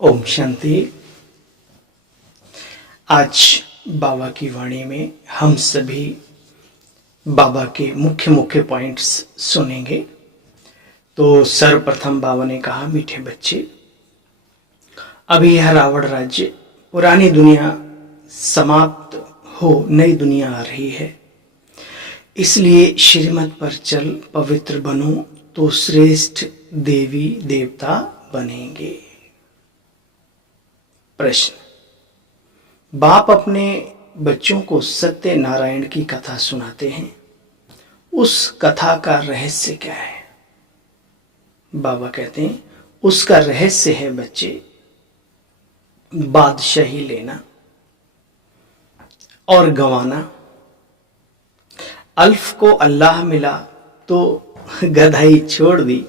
ओम शांति। आज बाबा की वाणी में हम सभी बाबा के मुख्य मुख्य पॉइंट्स सुनेंगे। तो सर्वप्रथम बाबा ने कहा, मीठे बच्चे, अभी यह रावण राज्य, पुरानी दुनिया समाप्त हो नई दुनिया आ रही है, इसलिए श्रीमत पर चल पवित्र बनो तो श्रेष्ठ देवी देवता बनेंगे। प्रश्न, बाप अपने बच्चों को सत्य नारायण की कथा सुनाते हैं, उस कथा का रहस्य क्या है? बाबा कहते हैं उसका रहस्य है बच्चे, बादशाही लेना और गंवाना। अल्फ को अल्लाह मिला तो गधाई छोड़ दी,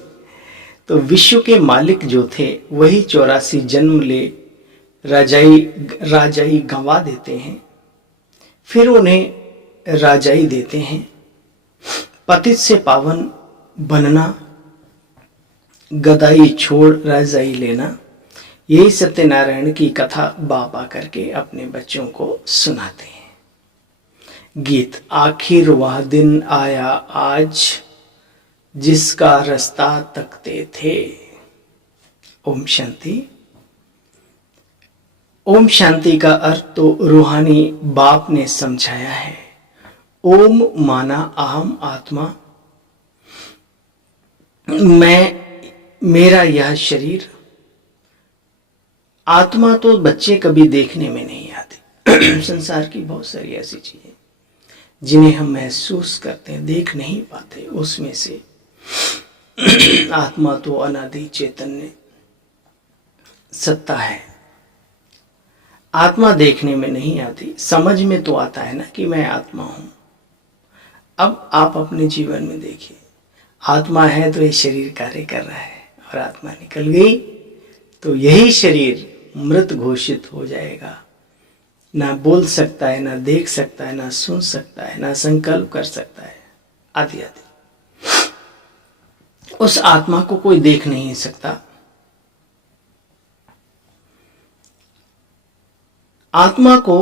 तो विश्व के मालिक जो थे वही 84 जन्म ले राजाई गंवा देते हैं, फिर उन्हें राजाई देते हैं। पतित से पावन बनना, गदाई छोड़ राजाई लेना, यही सत्यनारायण की कथा बाबा करके अपने बच्चों को सुनाते हैं। गीत, आखिर वह दिन आया आज जिसका रास्ता तकते थे। ओम शांति। ओम शांति का अर्थ तो रूहानी बाप ने समझाया है। ओम माना अहम आत्मा, मैं, मेरा यह शरीर। आत्मा तो बच्चे कभी देखने में नहीं आती। संसार की बहुत सारी ऐसी चीजें जिन्हें हम महसूस करते हैं, देख नहीं पाते, उसमें से आत्मा तो अनादि चैतन्य सत्ता है। आत्मा देखने में नहीं आती, समझ में तो आता है ना कि मैं आत्मा हूं। अब आप अपने जीवन में देखिए, आत्मा है तो ये शरीर कार्य कर रहा है, और आत्मा निकल गई तो यही शरीर मृत घोषित हो जाएगा। ना बोल सकता है, ना देख सकता है, ना सुन सकता है, ना संकल्प कर सकता है, आदि आदि। उस आत्मा को कोई देख नहीं सकता। आत्मा को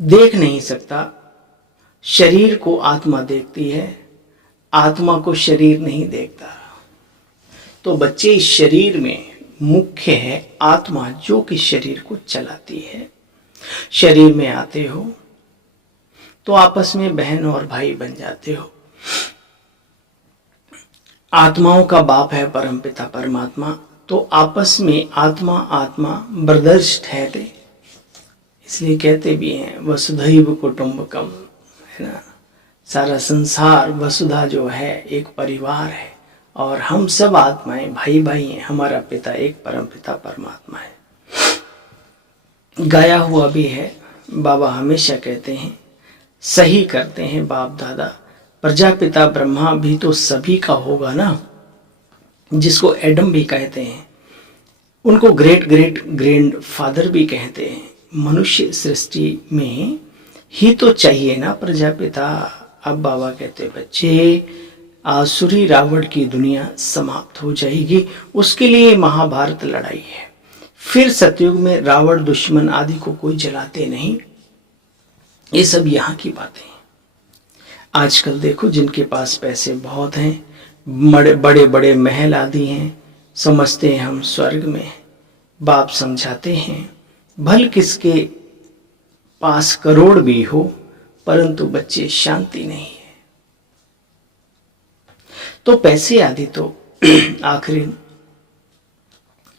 देख नहीं सकता, शरीर को आत्मा देखती है, आत्मा को शरीर नहीं देखता। तो बच्चे, इस शरीर में मुख्य है आत्मा, जो कि शरीर को चलाती है। शरीर में आते हो तो आपस में बहन और भाई बन जाते हो। आत्माओं का बाप है परमपिता परमात्मा, तो आपस में आत्मा आत्मा ब्रदर्स ठहरे। इसलिए कहते भी हैं वसुधैव कुटुंबकम, है ना। सारा संसार वसुधा जो है एक परिवार है, और हम सब आत्माएं भाई भाई हैं। हमारा पिता एक परम पिता परमात्मा है। गाया हुआ भी है, बाबा हमेशा कहते हैं, सही करते हैं बाप दादा, प्रजापिता ब्रह्मा भी तो सभी का होगा ना, जिसको एडम भी कहते हैं, उनको ग्रेट ग्रेट ग्रैंड फादर भी कहते हैं। मनुष्य सृष्टि में ही तो चाहिए ना प्रजापिता। अब बाबा कहते, बच्चे, आसुरी रावण की दुनिया समाप्त हो जाएगी, उसके लिए महाभारत लड़ाई है। फिर सतयुग में रावण दुश्मन आदि को कोई जलाते नहीं। ये सब यहाँ की बातें हैं। आजकल देखो, जिनके पास पैसे बहुत हैं, बड़े बड़े महल आदि हैं, समझते हैं हम स्वर्ग में। बाप समझाते हैं, भल किसके पास करोड़ भी हो, परंतु बच्चे शांति नहीं है। तो पैसे आदि तो आखिरी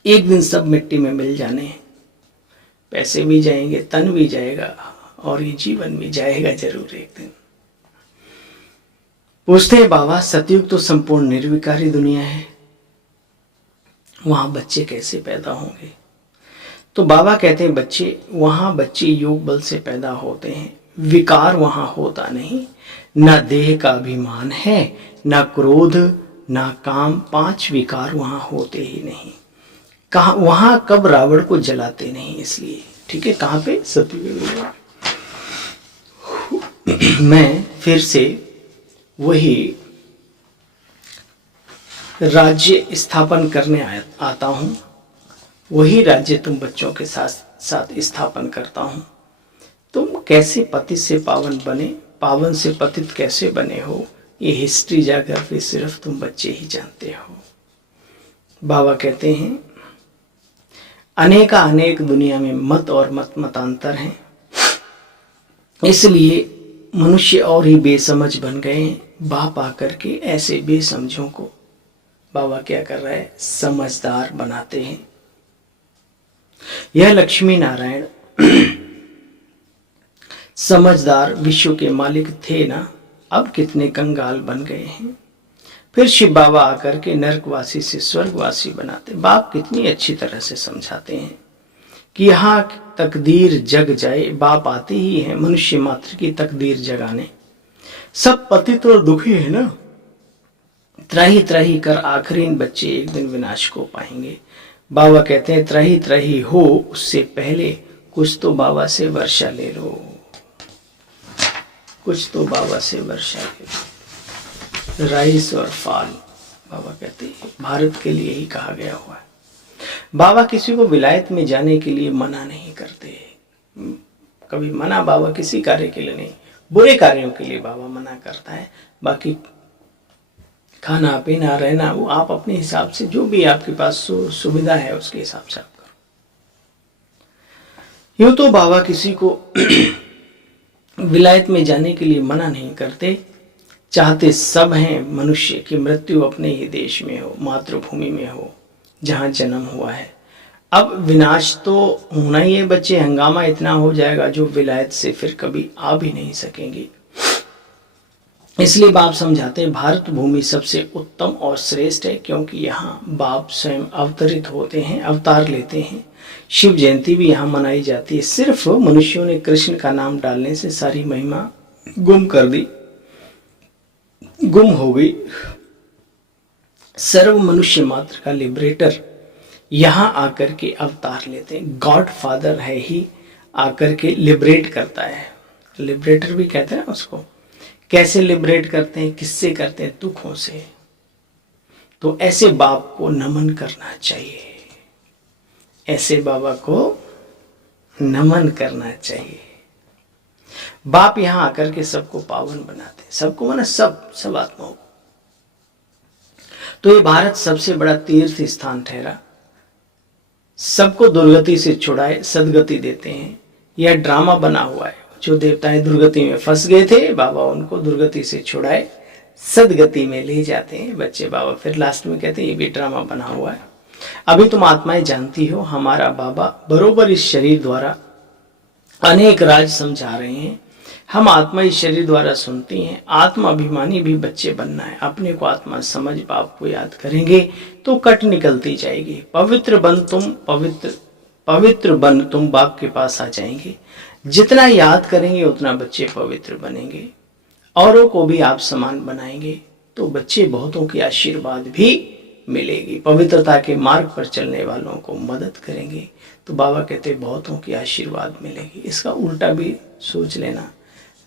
एक दिन सब मिट्टी में मिल जाने हैं। पैसे भी जाएंगे, तन भी जाएगा, और ये जीवन भी जाएगा जरूर एक दिन। पूछते हैं बाबा, सतयुग तो संपूर्ण निर्विकारी दुनिया है, वहां बच्चे कैसे पैदा होंगे? तो बाबा कहते हैं, बच्चे, वहां बच्चे योग बल से पैदा होते हैं, विकार वहां होता नहीं। न देह का अभिमान है, ना क्रोध, ना काम, 5 विकार वहां होते ही नहीं। कहा वहां कब रावण को जलाते नहीं, इसलिए। ठीक है, कहां पे? सतयुग। मैं फिर से वही राज्य स्थापन करने आता हूँ, वही राज्य तुम बच्चों के साथ साथ स्थापन करता हूँ। तुम कैसे पतित से पावन बने, पावन से पतित कैसे बने हो, ये हिस्ट्री जाकर फिर सिर्फ तुम बच्चे ही जानते हो। बाबा कहते हैं अनेक दुनिया में मत और मतांतर हैं, इसलिए मनुष्य और ही बेसमझ बन गए हैं। बाप आकर के ऐसे बेसमझों को बाबा क्या कर रहा है, समझदार बनाते हैं। यह लक्ष्मी नारायण समझदार विश्व के मालिक थे ना, अब कितने कंगाल बन गए हैं। फिर शिव बाबा आकर के नरकवासी से स्वर्गवासी बनाते। बाप कितनी अच्छी तरह से समझाते हैं कि यहाँ तकदीर जग जाए। बाप आते ही हैं मनुष्य मात्र की तकदीर जगाने। सब पतित और दुखी है ना, त्राही त्राही कर आखिरी इन बच्चे एक दिन विनाश को पाएंगे। बाबा कहते हैं त्राही त्राही हो उससे पहले कुछ तो बाबा से वर्षा ले लो, कुछ तो बाबा से वर्षा ले लो। राइस और फाल बाबा कहते हैं भारत के लिए ही कहा गया हुआ है। बाबा किसी को विलायत में जाने के लिए मना नहीं करते, कभी मना बाबा किसी कार्य के लिए नहीं, बुरे कार्यों के लिए बाबा मना करता है। बाकी खाना पीना रहना वो आप अपने हिसाब से, जो भी आपके पास सुविधा है उसके हिसाब से आप करो। यूं तो बाबा किसी को विलायत में जाने के लिए मना नहीं करते, चाहते सब हैं मनुष्य की मृत्यु अपने ही देश में हो, मातृभूमि में हो जहां जन्म हुआ है। अब विनाश तो होना ही है बच्चे, हंगामा इतना हो जाएगा जो विलायत से फिर कभी आ भी नहीं सकेंगे। इसलिए बाप समझाते हैं भारत भूमि सबसे उत्तम और श्रेष्ठ है, क्योंकि यहाँ बाप स्वयं अवतरित होते हैं, अवतार लेते हैं। शिव जयंती भी यहाँ मनाई जाती है। सिर्फ मनुष्यों ने कृष्ण का नाम डालने से सारी महिमा गुम कर दी, गुम हो गई। सर्व मनुष्य मात्र का लिबरेटर यहाँ आकर के अवतार लेते हैं। गॉड फादर है ही आकर के लिबरेट करता है, लिबरेटर भी कहते हैं उसको। कैसे लिबरेट करते हैं, किससे करते हैं, दुखों से। तो ऐसे बाप को नमन करना चाहिए, ऐसे बाबा को नमन करना चाहिए। बाप यहां आकर के सबको पावन बनाते हैं, सबको माना सब आत्माओं को। तो ये भारत सबसे बड़ा तीर्थ स्थान ठहरा, सबको दुर्गति से छुड़ाए सदगति देते हैं। यह ड्रामा बना हुआ है, जो देवताएं दुर्गति में फंस गए थे बाबा उनको दुर्गति से छुड़ाए सदगति में ले जाते हैं बच्चे। बाबा फिर लास्ट में कहते हैं ये भी ड्रामा बना हुआ है। अभी तुम आत्माएं जानती हो हमारा बाबा बरोबर इस शरीर द्वारा अनेक राज समझा रहे हैं। हम आत्मा इस शरीर द्वारा सुनती हैं। आत्मा अभिमानी भी बच्चे बनना है, अपने को आत्मा समझ बाप को याद करेंगे तो कट निकलती जाएगी। पवित्र बन तुम बाप के पास आ जाएंगे। जितना याद करेंगे उतना बच्चे पवित्र बनेंगे, औरों को भी आप समान बनाएंगे तो बच्चे बहुतों की आशीर्वाद भी मिलेगी। पवित्रता के मार्ग पर चलने वालों को मदद करेंगे तो बाबा कहते बहुतों की आशीर्वाद मिलेगी। इसका उल्टा भी सोच लेना,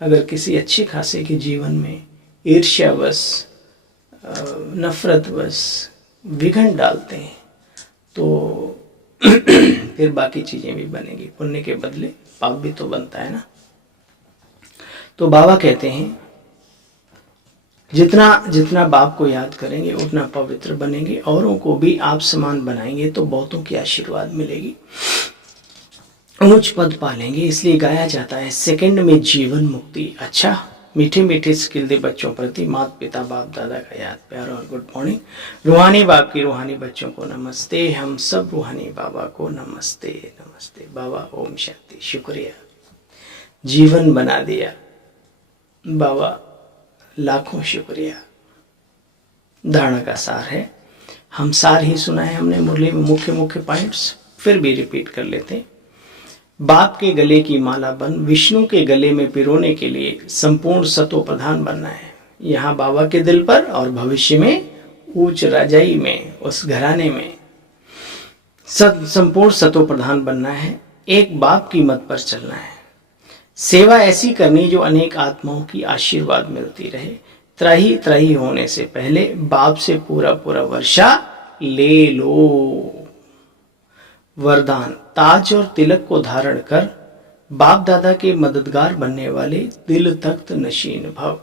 अगर किसी अच्छे खासे के जीवन में ईर्ष्यावश नफरतवश विघन डालते हैं तो फिर बाकी चीजें भी बनेंगी। पुण्य के बदले पाप भी तो बनता है ना। तो बाबा कहते हैं जितना बाप को याद करेंगे उतना पवित्र बनेंगे, औरों को भी आप समान बनाएंगे तो बहुतों की आशीर्वाद मिलेगी, ऊंच पद पालेंगे। इसलिए गाया जाता है सेकंड में जीवन मुक्ति। अच्छा, मीठे मीठे स्किल दे बच्चों प्रति माता पिता बाप दादा का याद प्यार और गुड मॉर्निंग। रूहानी बाप की रूहानी बच्चों को नमस्ते, हम सब रूहानी बाबा को नमस्ते नमस्ते। बाबा ओम शांति, शुक्रिया, जीवन बना दिया बाबा, लाखों शुक्रिया। धारणा का सार है, हम सार ही सुना है हमने मुरली में, मुख्य मुख्य पॉइंट्स फिर भी रिपीट कर लेते हैं। बाप के गले की माला बन विष्णु के गले में पिरोने के लिए संपूर्ण सतो प्रधान बनना है। यहाँ बाबा के दिल पर और भविष्य में ऊंच राजाई में उस घराने में संपूर्ण सतो प्रधान बनना है। एक बाप की मत पर चलना है। सेवा ऐसी करनी जो अनेक आत्माओं की आशीर्वाद मिलती रहे। त्राही त्राही होने से पहले बाप से पूरा पूरा वर्षा ले लो। वरदान, ताज और तिलक को धारण कर बाप दादा के मददगार बनने वाले दिल तख्त नशीन भव।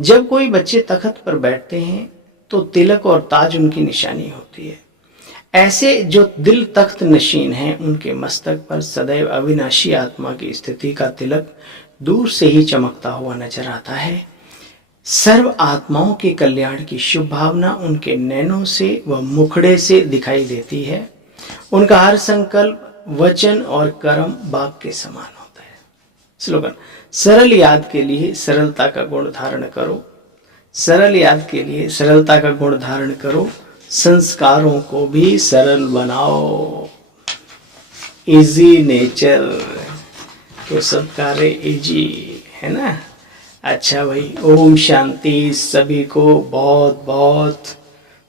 जब कोई बच्चे तख्त पर बैठते हैं तो तिलक और ताज उनकी निशानी होती है। ऐसे जो दिल तख्त नशीन हैं उनके मस्तक पर सदैव अविनाशी आत्मा की स्थिति का तिलक दूर से ही चमकता हुआ नजर आता है। सर्व आत्माओं के कल्याण की शुभ भावना उनके नैनों से व मुखड़े से दिखाई देती है। उनका हर संकल्प, वचन और कर्म बाप के समान होता है। स्लोगन, सरल याद के लिए सरलता का गुण धारण करो। सरल याद के लिए सरलता का गुण धारण करो। संस्कारों को भी सरल बनाओ। इजी नेचर तो सब कार्य इजी है ना। अच्छा भाई, ओम शांति। सभी को बहुत बहुत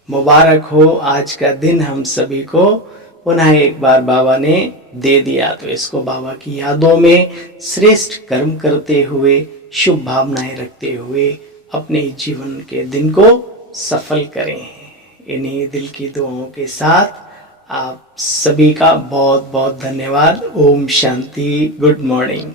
मुबारक हो। आज का दिन हम सभी को पुनः एक बार बाबा ने दे दिया, तो इसको बाबा की यादों में श्रेष्ठ कर्म करते हुए, शुभ भावनाएं रखते हुए अपने जीवन के दिन को सफल करें। इन्हीं दिल की दुआओं के साथ आप सभी का बहुत बहुत धन्यवाद। ओम शांति। Good morning.